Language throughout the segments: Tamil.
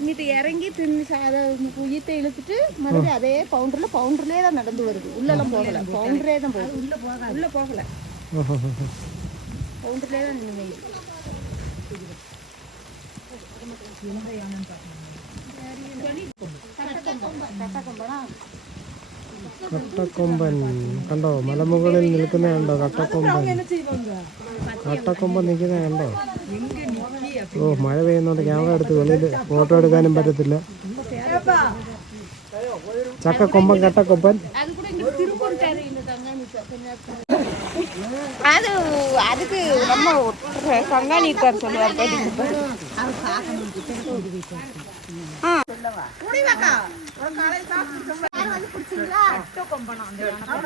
இங்கிட்டு இறங்கி தின்னு அதை உயிர்த்தை இழுத்துட்டு மறுபடியும் அதே பவுண்டர்ல பவுண்டர்லயே தான் நடந்து வருது உள்ளெல்லாம் போகல பவுண்டரே தான் போகுது உள்ள போகல உள்ள போகல பவுண்டர்லயே தான் நின்று കട്ടക്കൊമ്പൻ കണ്ടോ മലമുകളിൽ നിൽക്കുന്ന കണ്ടോ കട്ടക്കൊമ്പൻ കട്ടക്കൊമ്പൻ നിൽക്കുന്ന കണ്ടോ ഓ മഴ പെയ്യുന്നോണ്ട് ക്യാമറ എടുത്ത് വെളിയിൽ ഫോട്ടോ എടുക്കാനും പറ്റത്തില്ല ചക്കക്കൊമ്പൻ കട്ടക്കൊമ്പൻ அது கூட இங்க திருப்பூர்ட்டாரு இந்த கங்காணி அது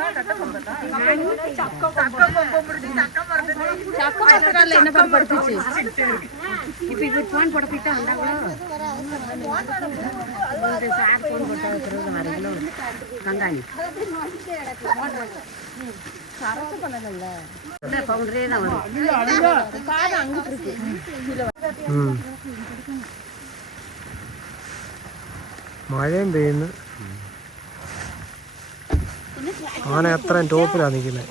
அதுக்கு நம்ம கங்காணி இருக்கார் சொல்லுவார் சக்கமரத்துல என்ன பண்ண படுத்துச்சு இப்ப இவர் போன் போட போயிட்டா வந்தாங்களோ சார் போன் போட்டா இருக்கிறது அரை கிலோ கங்காணி பவுண்டரே தான் வரும் காது அங்கிட்டு இருக்கு ഉം. മഴയും പെയ്യുന്നു ആന അത്രയും ടോപ്പിലാണ് നിൽക്കുന്നത്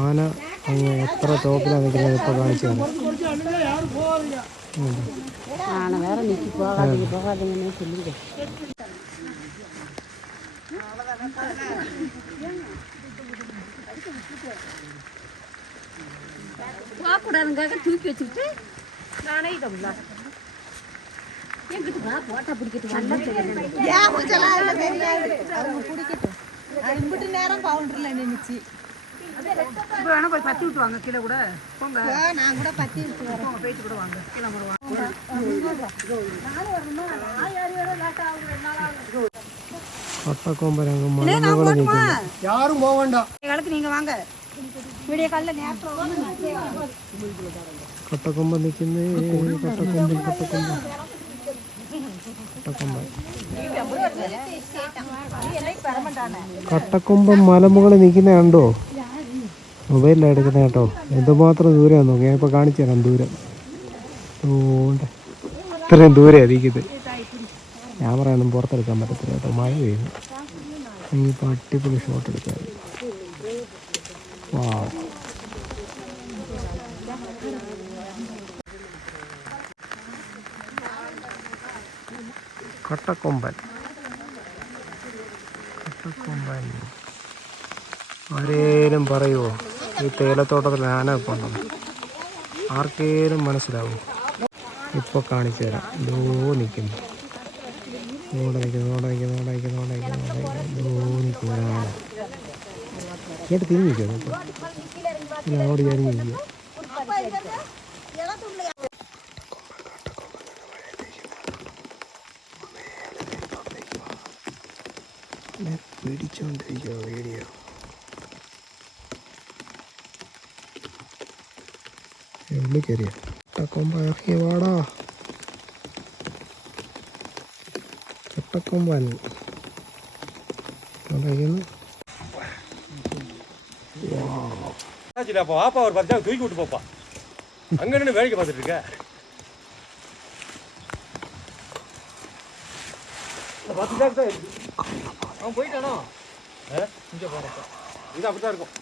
ആന അങ്ങ് എത്ര ടോപ്പിലാണ് നിൽക്കുന്നത് ഇപ്പൊ കാണിച്ചു തരാം ഉം. நான் வேற நிக்கி போகாதீங்க போகாதீங்கன்னு சொல்லிடுறேன் போகக்கூடாதுங்காக தூக்கி வச்சுக்கிட்டு நானே இதை நேரம் கவுண்டர்ல நின்றுச்சு வேணா போய் பத்தி விட்டு கீழே கூட. போங்க. நான் கூட பத்தி விட்டு வரேன். போயிட்டு கூட யாரும் போக வேண்டாம். காலத்து நீங்க வாங்க. விடிய காலைல நேரத்துல கட்ட கொம்பு நிற்குமே கட்ட கொம்பு கட்ட கொம்பு. കട്ടക്കൊമ്പൻ കട്ടക്കൊമ്പൻ മലമുകളിൽ നിൽക്കുന്ന കണ്ടോ? മൊബൈലിലാണ് എടുക്കുന്നത് കേട്ടോ. എന്തുമാത്രം ദൂരമാണ് നോക്കി. ഞാൻ ഇപ്പോൾ കാണിച്ചു തരാം ദൂരം. ഇത്രയും ദൂരെ നിൽക്കുന്നത് ക്യാമറ ഒന്നും പുറത്തെടുക്കാൻ പറ്റത്തില്ല കേട്ടോ. മഴ പെയ്യുന്നു. ഇനിയിപ്പോൾ അടിപൊളി ഷോട്ട് എടുക്കാൻ. വാ കട്ടക്കൊമ്പൻ. കട്ടക്കൊമ്പൻ. ആരേലും പറയുമോ ഈ തേയിലത്തോട്ടത്തിൽ ആന ഇപ്പോൾ ആർക്കേലും മനസ്സിലാവുമോ ഇപ്പോൾ കാണിച്ചു തരാം. ദോ നിൽക്കുന്നു ഇവിടെ നിൽക്കുന്നു ഇവിടെ നിൽക്കുന്നു ഇവിടെ നിൽക്കുന്നു നിൽക്കുന്നു ഇവിടെ കേട്ട് തിരിഞ്ഞിരിക്കുന്നു അപ്പോൾ ഞാൻ അവിടെ ഞാൻ എന്നെ പിടിച്ചോണ്ടിരിക്കുക വീഡിയോ ഉള്ളിൽ കയറിയ ചട്ടക്കൊമ്പ ഇറങ്ങി വാടാ ചട്ടക്കൊമ്പൻ അതായിരുന്നു அப்போ வாப்பா ஒரு பத்து நாள் தூக்கி விட்டு போப்பா அங்க நின்று வேடிக்கை பார்த்துட்டு இருக்க இந்த பத்து சாக்கு தான் இருக்கு அவன் போயிட்டானோ? இங்கே போகிறப்ப இது அப்படி தான் இருக்கும்.